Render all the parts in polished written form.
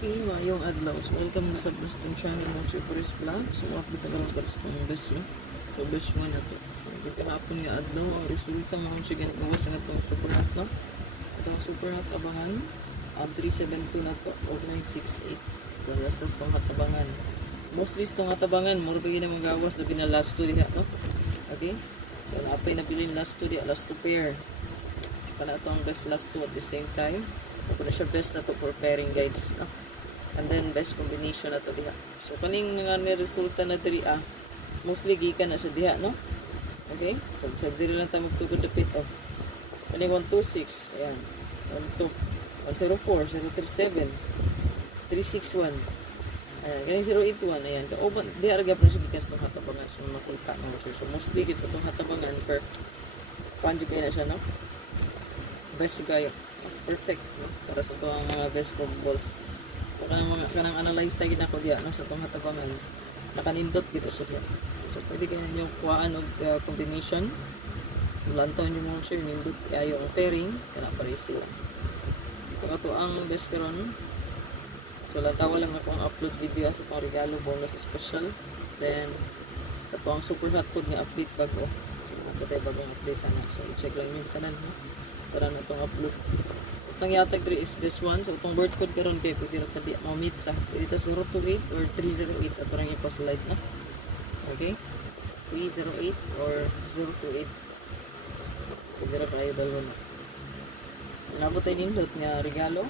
Okay, mayong adlaw. So, welcome sa Boston channel mo si Boris Vlog. So, update na lang sa pang best no. So, best one na to. So, kahapon nga adlaw, ang resulta mo sige gawas na itong super hot no. Itong super hot abangan, 372 na to, or 968. So, last itong hatabangan. Mostly itong hatabangan, more bagay na magawas, labi na last 2 diha no. Okay? So, napay napili last 2 diha, last 2 pair. Para itong best last 2 at the same time. So, na siya best na to for pairing guides no. And then best combination na to diha. So kaning nga resulta na diri mostly gikan na sa diha no. Okay? So sa diri lang ta magsugod dapit Kaning 126, ayan. 12 104, 037, 361. Ayan, kaning 081, ayan. Kauban di ara gyapon sa gikas tong hatabangan so makita mo. So mostly gid sa tong hatabangan per conjugate na siya no. Best kayo. Perfect no? Para sa tong mga best balls. Kanang analyze sa gina ko diya no, sa itong hatabangan nakanindot dito siya. So pwede kayo nyo kuhaan og combination lantaw nyo mo siya nindot yung pairing kana pares sila. Kung ito ang best karon, so lantaw lang akong upload video sa itong regalo bonus special, then sa itong super hot food nga update bago, so nakatay bagong update na, so i-check lang yung tanan no? Para na itong upload. Itong yatag 3 is best one. So itong bird code karon kay pwede ra tadi mo meet sa pwede ito 028 or 308 ato lang ipa-slide na. Okay? 308 or 028. Pwede ra kayo dalawa na. Nabot tayo nindot nga regalo.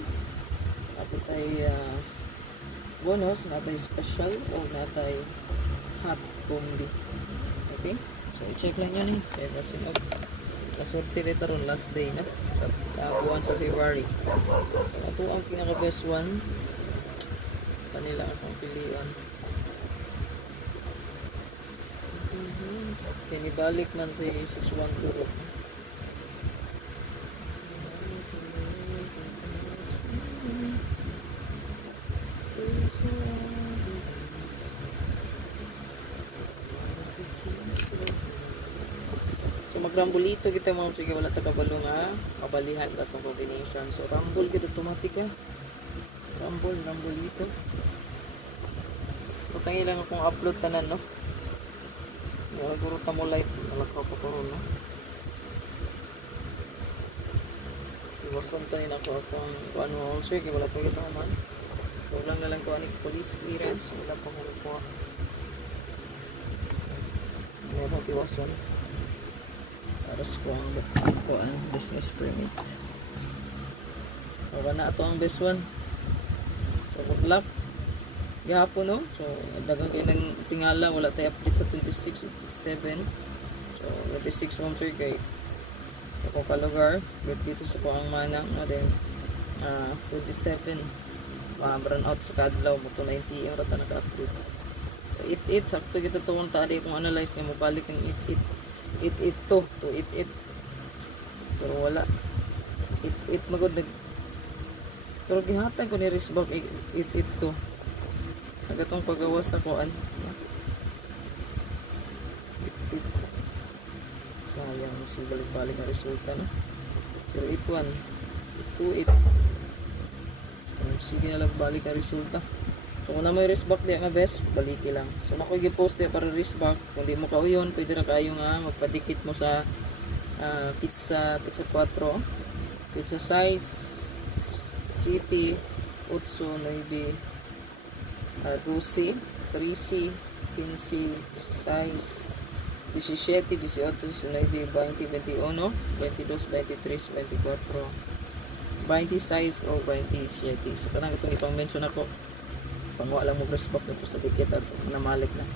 Nabot tayo bonus, natay special o natay hot combi. Okay? So i-check lang yun eh. Kaya nasin og kasorte dito ron last day na buwan sa February. Ito ang pinaka best one kanila akong pilihan. Kinibalik man si 612. Magrambulito kita mo sige wala ta kabalo nga mabalihan ta tong combination. So rumble gid automatic rambulito. Patangi lang akong upload tanan no. Guro ta mo light wala ko pa karon no. Iwason ta ni ako akong ano also kay wala pa kita man. So lang na lang ko ani police clearance wala pa ko. Meron iwason. Aras ko ang business permit. So, na ito ang best one. So, good luck. Gihapon, no? So, dagang kayo ng tingala. Wala tayo update sa 26, 7. So, 26 one sir kay akong kalugar. But dito sa kuang manang. Then, 27. Brand out sa kadlaw. Muto 90 yung rata naka-update. So, 88. Sakto kita tuwang tali kung analyze nga mabalik ng 88. 8-8 to 8-8 pero wala 8-8 magod pero gihatag ko ni Risbak 8-8 to nagatong pagawas sa kuan sayang si balik-balik na resulta no 0-8-1 2-8 sige na lang balik na resulta. So kung na may wristback di nga best, baliki lang. So nakoy gi-post di para wristback. Kung di mo kauyon, pwede ra kayo nga magpadikit mo sa pizza 4, pizza size, city, 8, 9, 12, 13, 15, size, 17, 18, 19, 20, 21, 22, 23, 24, 20 size o 27. So kanang itong ipang-mention ako. Pangwa lang mo respect nito sa dikit at namalik na.